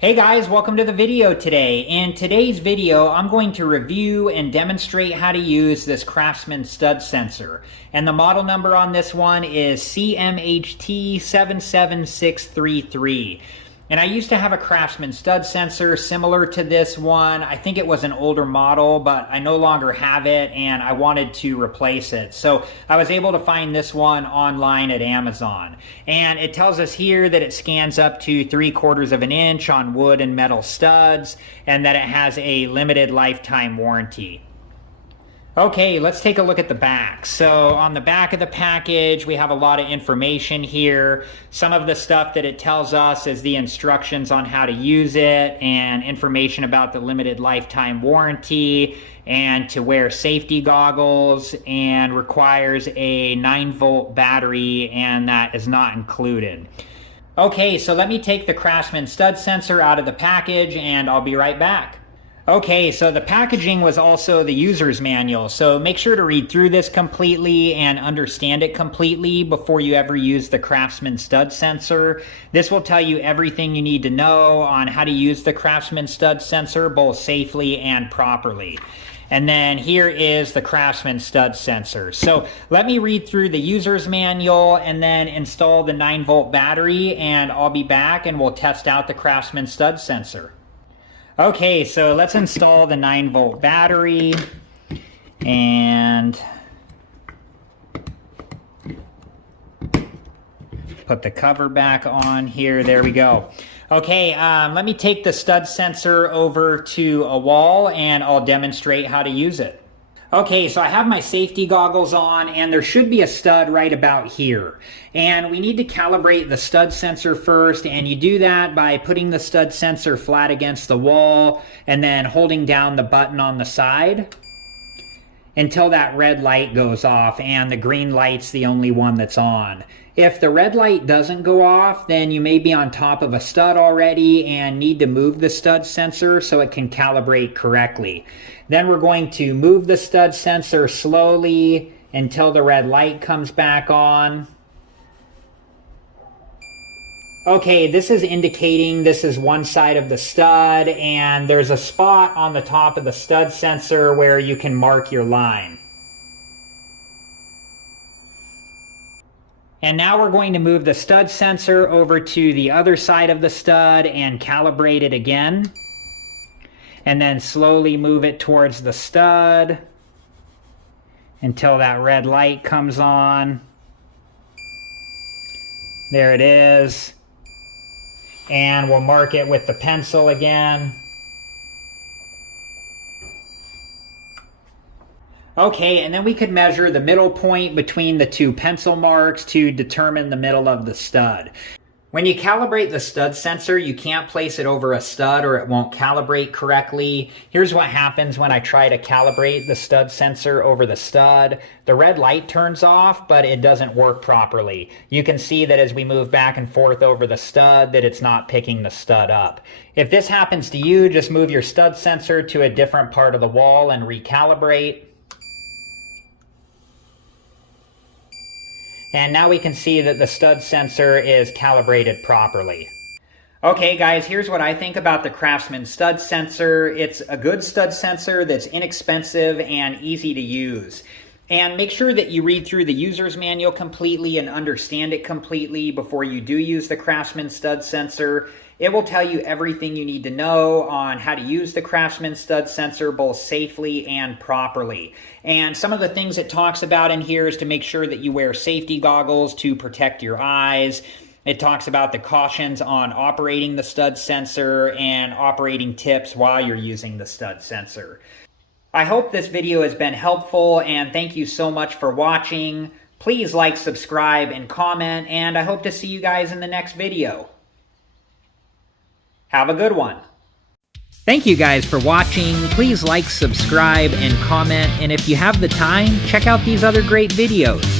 Hey guys, welcome to the video today. In today's video, I'm going to review and demonstrate how to use this Craftsman stud sensor. And the model number on this one is CMHT77633. And I used to have a Craftsman stud sensor similar to this one. I think it was an older model, but I no longer have it and I wanted to replace it. So I was able to find this one online at Amazon. And it tells us here that it scans up to 3/4 of an inch on wood and metal studs, and that it has a limited lifetime warranty. Okay, let's take a look at the back. So on the back of the package, we have a lot of information here. Some of the stuff that it tells us is the instructions on how to use it and information about the limited lifetime warranty and to wear safety goggles, and requires a 9-volt battery, and that is not included. Okay, so let me take the Craftsman stud sensor out of the package and I'll be right back. Okay, so the packaging was also the user's manual, so make sure to read through this completely and understand it completely before you ever use the Craftsman stud sensor. This will tell you everything you need to know on how to use the Craftsman stud sensor both safely and properly. And then here is the Craftsman stud sensor. So let me read through the user's manual and then install the 9-volt battery, and I'll be back and we'll test out the Craftsman stud sensor. Okay, so let's install the 9-volt battery and put the cover back on here. There we go. Okay, let me take the stud sensor over to a wall and I'll demonstrate how to use it. Okay, so I have my safety goggles on and there should be a stud right about here. And we need to calibrate the stud sensor first, and you do that by putting the stud sensor flat against the wall and then holding down the button on the side until that red light goes off and the green light's the only one that's on. If the red light doesn't go off, then you may be on top of a stud already and need to move the stud sensor so it can calibrate correctly. Then we're going to move the stud sensor slowly until the red light comes back on. Okay, this is indicating this is one side of the stud, and there's a spot on the top of the stud sensor where you can mark your line. And now we're going to move the stud sensor over to the other side of the stud and calibrate it again. And then slowly move it towards the stud until that red light comes on. There it is. And we'll mark it with the pencil again. Okay, and then we could measure the middle point between the two pencil marks to determine the middle of the stud. When you calibrate the stud sensor, you can't place it over a stud or it won't calibrate correctly. Here's what happens when I try to calibrate the stud sensor over the stud. The red light turns off, but it doesn't work properly. You can see that as we move back and forth over the stud that it's not picking the stud up. If this happens to you, just move your stud sensor to a different part of the wall and recalibrate. And now we can see that the stud sensor is calibrated properly. Okay guys, here's what I think about the Craftsman stud sensor. It's a good stud sensor that's inexpensive and easy to use. And make sure that you read through the user's manual completely and understand it completely before you do use the Craftsman stud sensor. It will tell you everything you need to know on how to use the Craftsman stud sensor both safely and properly. And some of the things it talks about in here is to make sure that you wear safety goggles to protect your eyes. It talks about the cautions on operating the stud sensor and operating tips while you're using the stud sensor. I hope this video has been helpful, and thank you so much for watching. Please like, subscribe, and comment, and I hope to see you guys in the next video. Have a good one. Thank you guys for watching. Please like, subscribe, and comment, and if you have the time, check out these other great videos.